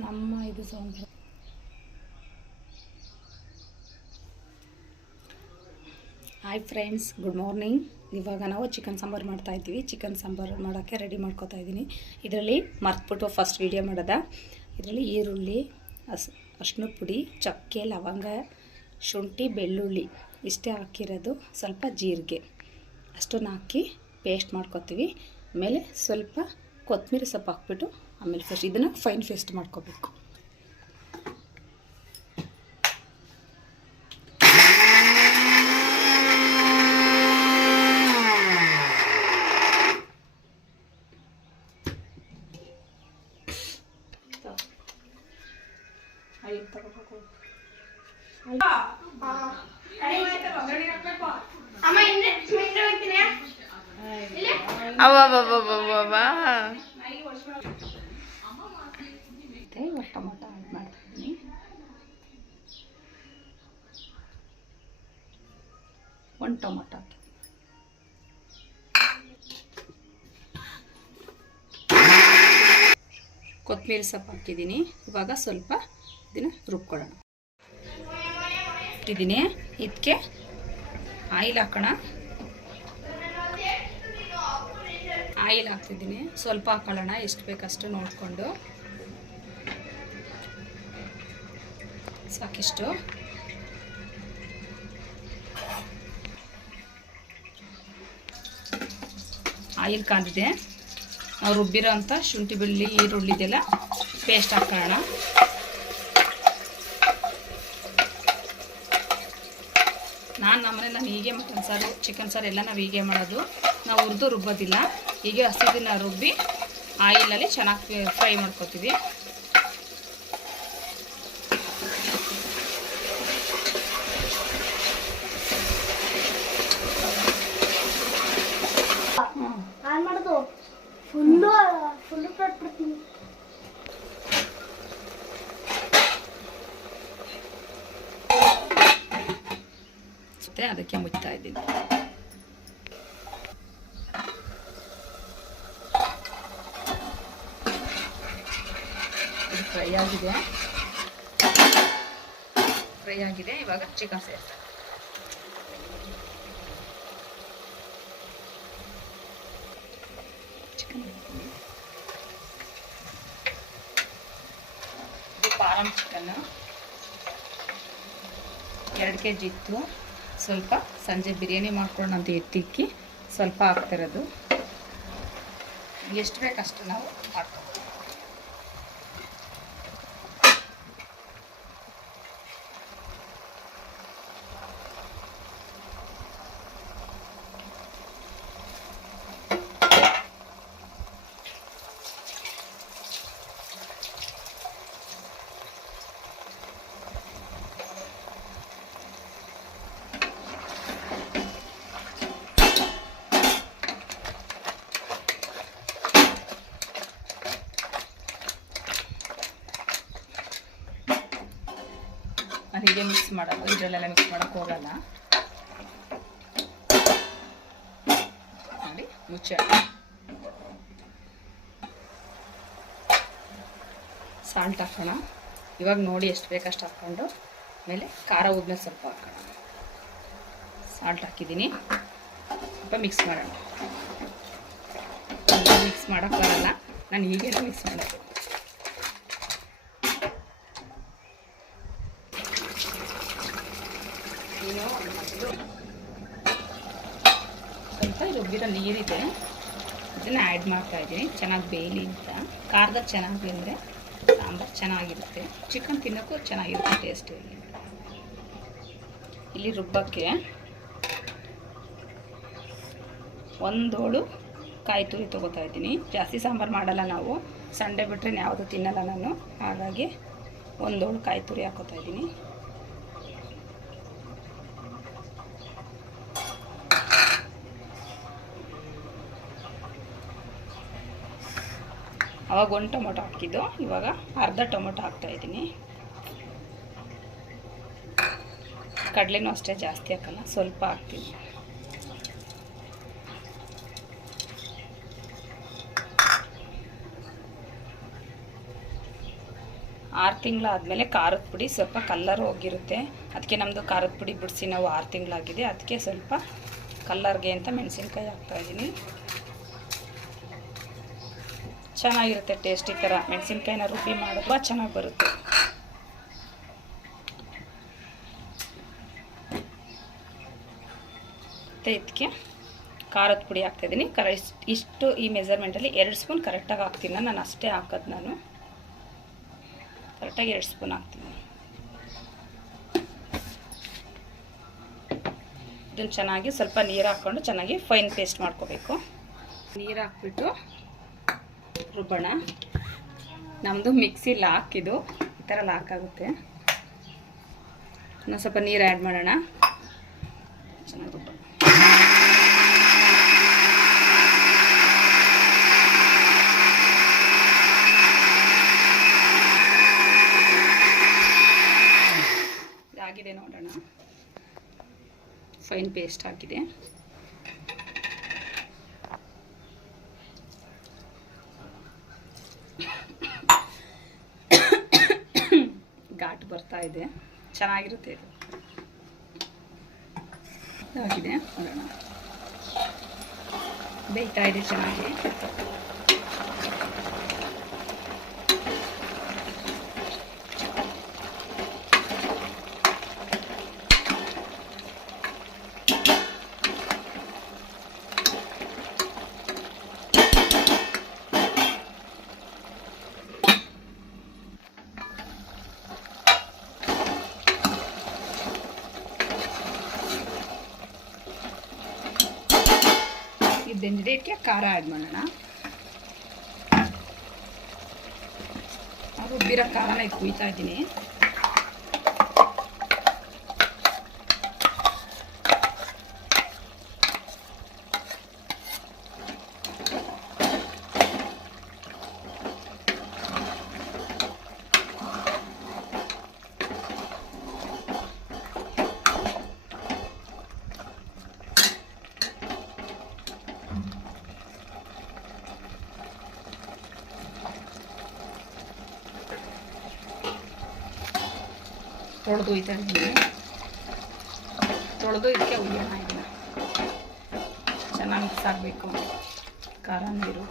ನಮ್ಮ ಇದು sound. Hi friends, good morning. ಇವಾಗ ನಾವು ಚಿಕನ್ ಸಾಂಬಾರು ಮಾಡ್ತಾಯಿದ್ದೀವಿ. ಚಿಕನ್ ಸಾಂಬಾರು ಮಾಡೋಕ್ಕೆ ರೆಡಿ ಮಾಡ್ಕೊತಾ ಇದ್ದೀನಿ. ಇದರಲ್ಲಿ ಮರ್ತ್ಬಿಟ್ಟು ಫಸ್ಟ್ ವೀಡಿಯೋ ಮಾಡೋದ. ಇದರಲ್ಲಿ ಈರುಳ್ಳಿ, ಅರಿಶಿನ ಪುಡಿ, ಚಕ್ಕೆ, ಲವಂಗ, ಶುಂಠಿ, ಬೆಳ್ಳುಳ್ಳಿ ಇಷ್ಟೇ ಹಾಕಿರೋದು. ಸ್ವಲ್ಪ ಜೀರಿಗೆ ಅಷ್ಟನ್ನು ಹಾಕಿ ಪೇಸ್ಟ್ ಮಾಡ್ಕೊತೀವಿ. ಆಮೇಲೆ ಸ್ವಲ್ಪ ಕೊತ್ತಂಬರಿ ಸೊಪ್ಪು ಹಾಕ್ಬಿಟ್ಟು ಆಮೇಲೆ ಫಸ್ಟ್ ಇದನ್ನು ಫೈನ್ ಪೇಸ್ಟ್ ಮಾಡ್ಕೋಬೇಕು. ಟೊಮೊಟೊ ಆ್ಯಡ್ ಮಾಡ್ತೀನಿ. ಒಂದು ಟೊಮೊಟೊ ಹಾಕಿ ಕೊತ್ತಂಬರಿ ಸೊಪ್ಪು ಹಾಕಿದ್ದೀನಿ. ಇವಾಗ ಸ್ವಲ್ಪ ಇದನ್ನು ರುಬ್ಕೊಳ್ಳೋಣ. ಇಟ್ಟಿದ್ದೀನಿ. ಇದಕ್ಕೆ ಆಯಿಲ್ ಹಾಕೋಣ. ಆಯಿಲ್ ಹಾಕ್ತಿದ್ದೀನಿ. ಸ್ವಲ್ಪ ಹಾಕೊಳ್ಳೋಣ, ಎಷ್ಟು ಬೇಕಷ್ಟು ನೋಡಿಕೊಂಡು. ಸಾಕಿಷ್ಟು. ಆಯಿಲ್ ಕಾದಿದೆ. ನಾವು ರುಬ್ಬಿರೋ ಅಂಥ ಶುಂಠಿ, ಬೆಳ್ಳುಳ್ಳಿ, ಈರುಳ್ಳಿದೆಲ್ಲ ಪೇಸ್ಟ್ ಹಾಕೋಣ. ನಾನು ಹೀಗೆ ಮಟನ್ ಸಾರು, ಚಿಕನ್ ಸಾರು ಎಲ್ಲ ನಾವು ಹೀಗೆ ಮಾಡೋದು. ನಾವು ಹುರಿದು ರುಬ್ಬೋದಿಲ್ಲ. ಹೀಗೆ ಹಸಿದನ್ನ ರುಬ್ಬಿ ಆಯಿಲಲ್ಲಿ ಚೆನ್ನಾಗಿ ಫ್ರೈ ಮಾಡ್ಕೊತೀವಿ. ಅದಕ್ಕೆ ಮುಚ್ತಾ ಇದ್ದೀನಿ. ಇದು ಫ್ರೈ ಆಗಿದೆ. ಇವಾಗ ಚಿಕನ್ ಸೇರ್ತೀನಿ. ಇದು ಪಾರಂ ಚಿಕನ್ನು 2 kg ಇತ್ತು. ಸ್ವಲ್ಪ ಸಂಜೆ ಬಿರಿಯಾನಿ ಮಾಡ್ಕೊಂಡು ಅಂತ ಎತ್ತಿಕ್ಕಿ ಸ್ವಲ್ಪ ಹಾಕ್ತಿರೋದು. ಎಷ್ಟು ಬೇಕಷ್ಟು ನಾವು ಮಾಡ್ಕೊಬೋದು. ನಾನು ಹೀಗೆ ಮಿಕ್ಸ್ ಮಾಡೋದು, ಇದರಲ್ಲೆಲ್ಲ ಮಿಕ್ಸ್ ಮಾಡೋಕ್ಕೆ ಹೋಗಲ್ಲ. ನೋಡಿ, ಮುಚ್ಚ. ಸಾಲ್ಟ್ ಹಾಕೋಣ. ಇವಾಗ ನೋಡಿ ಎಷ್ಟು ಬೇಕಷ್ಟು ಹಾಕ್ಕೊಂಡು ಆಮೇಲೆ ಖಾರ ಉದ್ಮೇಲೆ ಸ್ವಲ್ಪ ಹಾಕೋಣ. ಸಾಲ್ಟ್ ಹಾಕಿದ್ದೀನಿ. ಸ್ವಲ್ಪ ಮಿಕ್ಸ್ ಮಾಡೋಣ. ಮಿಕ್ಸ್ ಮಾಡೋಕ್ಕಾಗಲ್ಲ, ನಾನು ಹೀಗೆ ಮಿಕ್ಸ್ ಮಾಡೋದು. ಸ್ವಲ್ಪ ರುಬ್ಬಿರೋ ನೀರಿದೆ, ಇದನ್ನು ಆ್ಯಡ್ ಮಾಡ್ತಾಯಿದ್ದೀನಿ. ಚೆನ್ನಾಗಿ ಬೇಯಲಿ ಅಂತ. ಖಾರದಾಗ ಚೆನ್ನಾಗಿ ಬೆಂದರೆ ಸಾಂಬಾರು ಚೆನ್ನಾಗಿರುತ್ತೆ. ಚಿಕನ್ ತಿನ್ನೋಕ್ಕೂ ಚೆನ್ನಾಗಿರುತ್ತೆ ಟೇಸ್ಟು. ಇಲ್ಲಿ ರುಬ್ಬಕ್ಕೆ 1 ಹೋಳು ಕಾಯಿ ತುರಿ ತೊಗೋತಾ ಇದ್ದೀನಿ. ಜಾಸ್ತಿ ಸಾಂಬಾರು ಮಾಡಲ್ಲ ನಾವು. ಸಂಡೇ ಬಿಟ್ಟರೆ ಯಾವುದು ತಿನ್ನಲ್ಲ ನಾನು. ಹಾಗಾಗಿ 1 ಹೋಳು ಕಾಯಿ ತುರಿ ಹಾಕೋತಾ ಇದ್ದೀನಿ. ಅವಾಗ 1 ಟೊಮೊಟೊ ಹಾಕಿದ್ದು, ಇವಾಗ ಅರ್ಧ ಟೊಮೊಟೊ ಹಾಕ್ತಾಯಿದ್ದೀನಿ. ಕಡಲೆನೂ ಅಷ್ಟೇ ಜಾಸ್ತಿ ಹಾಕಲ್ಲ, ಸ್ವಲ್ಪ ಹಾಕ್ತೀನಿ. 6 ತಿಂಗಳಾದಮೇಲೆ ಖಾರದ ಪುಡಿ ಸ್ವಲ್ಪ ಕಲ್ಲರ್ ಹೋಗಿರುತ್ತೆ. ಅದಕ್ಕೆ ನಮ್ಮದು ಖಾರದ ಪುಡಿ ಬಿಡಿಸಿ ನಾವು 6 ತಿಂಗಳಾಗಿದೆ. ಅದಕ್ಕೆ ಸ್ವಲ್ಪ ಕಲ್ಲರ್ಗೆ ಅಂತ ಮೆಣಸಿನ್ಕಾಯಿ ಹಾಕ್ತಾಯಿದ್ದೀನಿ. ಚೆನ್ನಾಗಿರುತ್ತೆ ಟೇಸ್ಟ್. ಈ ಥರ ಮೆಣಸಿನ್ಕಾಯಿನ ರುಬ್ಬಿ ಮಾಡಿದ್ರೆ ಚೆನ್ನಾಗಿ ಬರುತ್ತೆ. ಮತ್ತು ಇದಕ್ಕೆ ಖಾರದ ಪುಡಿ ಹಾಕ್ತಾಯಿದ್ದೀನಿ. ಇಷ್ಟು ಈ ಮೆಜರ್ಮೆಂಟಲ್ಲಿ 2 ಸ್ಪೂನ್ ಕರೆಕ್ಟಾಗಿ ಹಾಕ್ತೀನಿ. ನಾನು ಅಷ್ಟೇ ಹಾಕೋದು. ನಾನು ಕರೆಕ್ಟಾಗಿ 2 ಸ್ಪೂನ್ ಹಾಕ್ತೀನಿ. ಇದನ್ನು ಚೆನ್ನಾಗಿ ಸ್ವಲ್ಪ ನೀರು ಹಾಕ್ಕೊಂಡು ಚೆನ್ನಾಗಿ ಫೈನ್ ಪೇಸ್ಟ್ ಮಾಡ್ಕೋಬೇಕು. ನೀರು ಹಾಕ್ಬಿಟ್ಟು ರುಬ್ಬೋಣ. ನಮ್ಮದು ಮಿಕ್ಸಿ ಲಾಕ್, ಇದು ಈ ಥರ ಲಾಕ್ ಆಗುತ್ತೆ. ಇನ್ನೊಂದು ಸ್ವಲ್ಪ ನೀರು ಆ್ಯಡ್ ಮಾಡೋಣ. ಚೆನ್ನಾಗಿ ರುಬ್ಬೋಣ. ಆಗಿದೆ ನೋಡೋಣ. ಫೈನ್ ಪೇಸ್ಟ್ ಹಾಕಿದೆ. ಘಾಟ್ ಬರ್ತಾ ಇದೆ, ಚೆನ್ನಾಗಿರುತ್ತೆ ಇದು. ಆಗಿದೆ ನೋಡೋಣ. ಬೇಯ್ತಾ ಇದೆ ಚೆನ್ನಾಗಿ. ಬೆಂದಿದೆ. ಇದಕ್ಕೆ ಖಾರ ಆ್ಯಡ್ ಮಾಡೋಣ. ರುಬ್ಬಿರೋ ಖಾರನ ಇದು ಕುಯ್ತಾ ಇದ್ದೀನಿ. ತೊಳೆದು ಒಯ್ತಾ ಇದ್ದೀನಿ. ತೊಳೆದು ಇದಕ್ಕೆ ಉಯ್ಯೋಣ. ಇದನ್ನು ಚೆನ್ನಾಗಿ ಮಿಕ್ಸ್ ಆಗಬೇಕು. ಖಾರ ನೀರು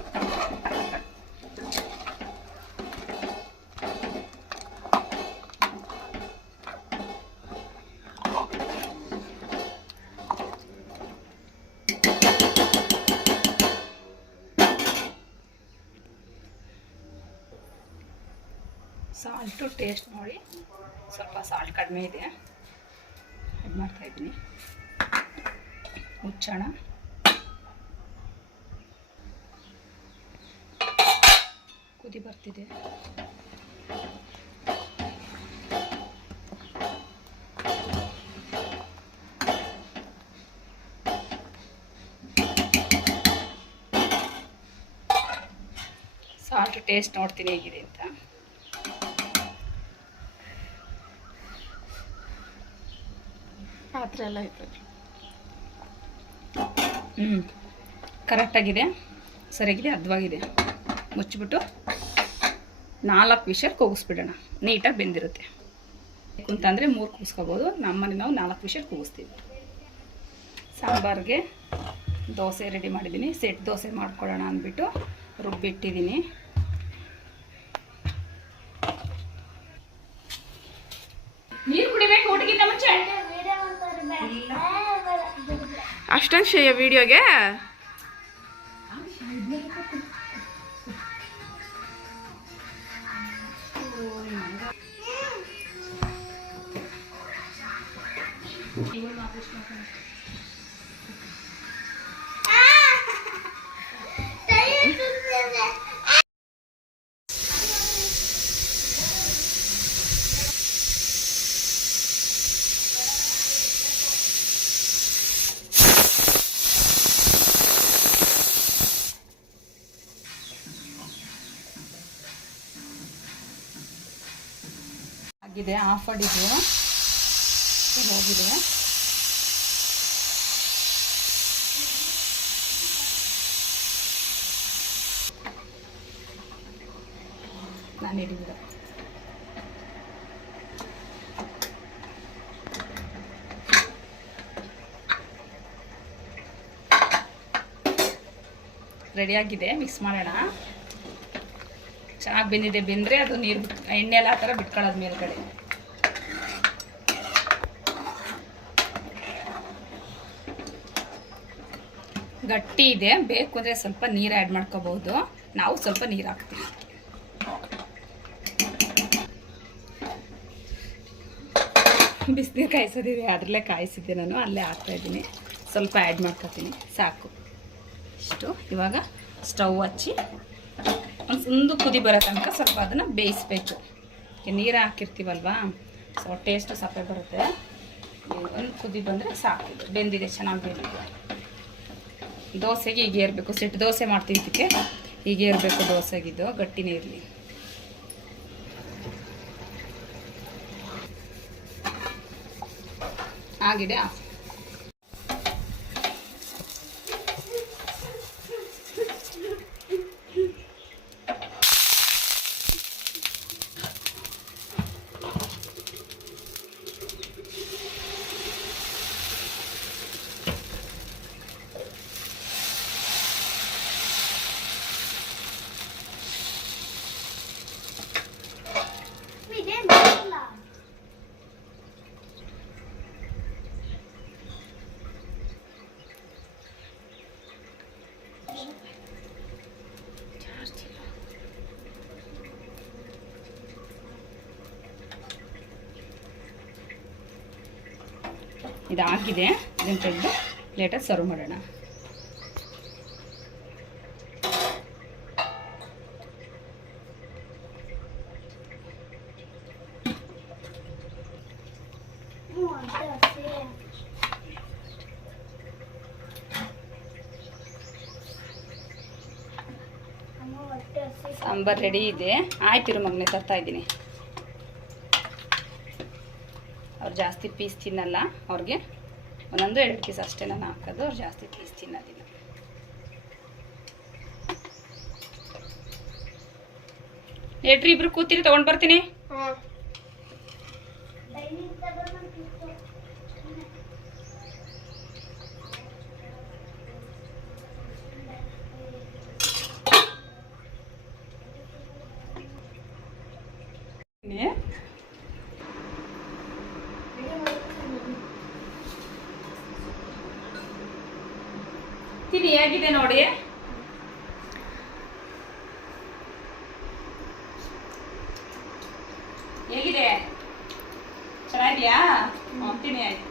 ಸಾಲ್ಟು ಟೇಸ್ಟ್ ನೋಡಿ. ಸ್ವಲ್ಪ ಸಾಲ್ಟ್ ಕಡಿಮೆ ಇದೆ, ಆ್ಯಡ್ ಮಾಡ್ತಾಯಿದ್ದೀನಿ. ಮುಚ್ಚೋಣ. ಕುದಿ ಬರ್ತಿದೆ. ಸಾಲ್ಟ್ ಟೇಸ್ಟ್ ನೋಡ್ತೀನಿ ಹೇಗಿದೆ ಅಂತ. ಪಾತ್ರೆ ಎಲ್ಲ ಇರ್ತದೆ. ಕರೆಕ್ಟಾಗಿದೆ, ಸರಿಯಾಗಿದೆ, ಹದವಾಗಿದೆ. ಮುಚ್ಚಿಬಿಟ್ಟು 4 ವಿಷಲ್ ಕೂಗಿಸ್ಬಿಡೋಣ. ನೀಟಾಗಿ ಬೆಂದಿರುತ್ತೆ. ಅಂತಂದರೆ 3 ಕೂಗಿಸ್ಕೋಬೋದು. ನಮ್ಮನೆ ನಾವು 4 ವಿಷಲ್ ಕೂಗಿಸ್ತೀವಿ. ಸಾಂಬಾರಿಗೆ ದೋಸೆ ರೆಡಿ ಮಾಡಿದ್ದೀನಿ. ಸೆಟ್ ದೋಸೆ ಮಾಡ್ಕೊಳ್ಳೋಣ ಅಂದ್ಬಿಟ್ಟು ರುಬ್ಬಿಟ್ಟಿದ್ದೀನಿ. ನೀರು ಕುಡಿಬೇಕು ಊಟಕ್ಕಿಂತ ಮುಂಚೆ. ಅಷ್ಟೊಂದು ಶೇಯ ವಿಡಿಯೋಗೆ ಆಗಿದೆ. ಆಫ್ ಮಾಡಿದ್ದು ಹೋಗಿದೆ. ನಾನು ಹಿಡಿದಿದ್ದೆ. ರೆಡಿಯಾಗಿದೆ. ಮಿಕ್ಸ್ ಮಾಡೋಣ. ಚೆನ್ನಾಗಿ ಬೆಂದಿದೆ. ಬೆಂದರೆ ಅದು ನೀರು ಎಣ್ಣೆ ಎಲ್ಲ ಆ ಥರ ಬಿಟ್ಕೊಳ್ಳೋದು ಮೇಲ್ಗಡೆ. ಗಟ್ಟಿ ಇದೆ. ಬೇಕು ಅಂದರೆ ಸ್ವಲ್ಪ ನೀರು ಆ್ಯಡ್ ಮಾಡ್ಕೋಬಹುದು. ನಾವು ಸ್ವಲ್ಪ ನೀರು ಹಾಕ್ತೀವಿ. ಬಿಸಿನೀರು ಕಾಯಿಸೋದಿದೆ, ಅದರಲ್ಲೇ ಕಾಯಿಸಿದ್ದೆ ನಾನು. ಅಲ್ಲೇ ಹಾಕ್ತಾಯಿದ್ದೀನಿ. ಸ್ವಲ್ಪ ಆ್ಯಡ್ ಮಾಡ್ಕೊತೀನಿ, ಸಾಕು. ಇಷ್ಟು. ಇವಾಗ ಸ್ಟವ್ ಹಚ್ಚಿ ಒಂದು ಕುದಿ ಬರೋ ತನಕ ಸ್ವಲ್ಪ ಅದನ್ನು ಬೇಯಿಸ್ಬೇಕು. ನೀರು ಹಾಕಿರ್ತೀವಲ್ವಾ, ಸೊ ಟೇಸ್ಟು ಸಪ್ಪೆ ಬರುತ್ತೆ. ಒಂದು ಕುದಿ ಬಂದರೆ ಸಾಕು. ಬೆಂದಿದೆ, ಚೆನ್ನಾಗಿ ಬೆಂದಿದೆ. ದೋಸೆಗೆ ಹೀಗೆ ಇರಬೇಕು. ಸೆಟ್ ದೋಸೆ ಮಾಡ್ತೀವಿ, ಇದಕ್ಕೆ ಹೀಗೆ ಇರಬೇಕು. ದೋಸೆಗಿದ್ದು ಗಟ್ಟಿನೇ ಇರಲಿ. ಆಗಿದೆ. ಇದಾಗಿದೆ. ಇದನ್ನು ತೆಗೆದು ಪ್ಲೇಟಲ್ಲಿ ಸರ್ವ್ ಮಾಡೋಣ. ಸಾಂಬಾರು ರೆಡಿ ಇದೆ. ಆಯ್ತಿರು ಮಗನೇ, ತರ್ತಾ ಇದ್ದೀನಿ. ಅವ್ರು ಜಾಸ್ತಿ ಪೀಸ್ ತಿನ್ನಲ್ಲ. ಅವ್ರಿಗೆ ಒಂದೊಂದು 2 ಪೀಸ್ ಅಷ್ಟೇ ನಾನು ಹಾಕೋದು. ಅವ್ರು ಜಾಸ್ತಿ ಪೀಸ್ ತಿನ್ನೋದಿಲ್ಲ. ಏಟ್ರಿ ಇಬ್ರು ಕೂತಿರಿ, ತೊಗೊಂಡು ಬರ್ತೀನಿ. ತಿನ್ನಿ, ಹೇಗಿದೆ ನೋಡಿ. ಹೇಗಿದೆ? ಚೆನ್ನಾಗಿದೆಯಾ? ತಿನ್ನಿ. ಆಯ್ತು.